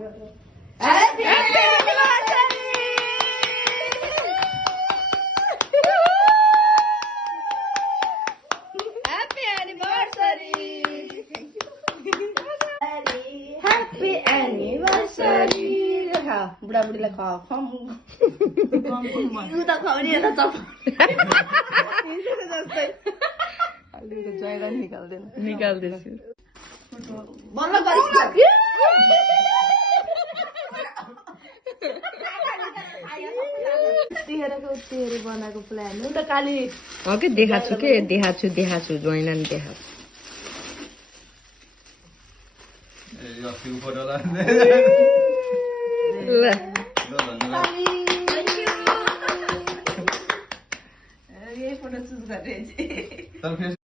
Happy anniversary! Happy anniversary! Happy anniversary! हाँ बुढ़ा बुढ़ी लगा हम उधर खाओ नहीं था चप निकाल दे बोलो तेरे बनाएको प्लान हो त काली ओके देखाछु जोइना नि देखाछु ल यही फोटो चुज गरेँ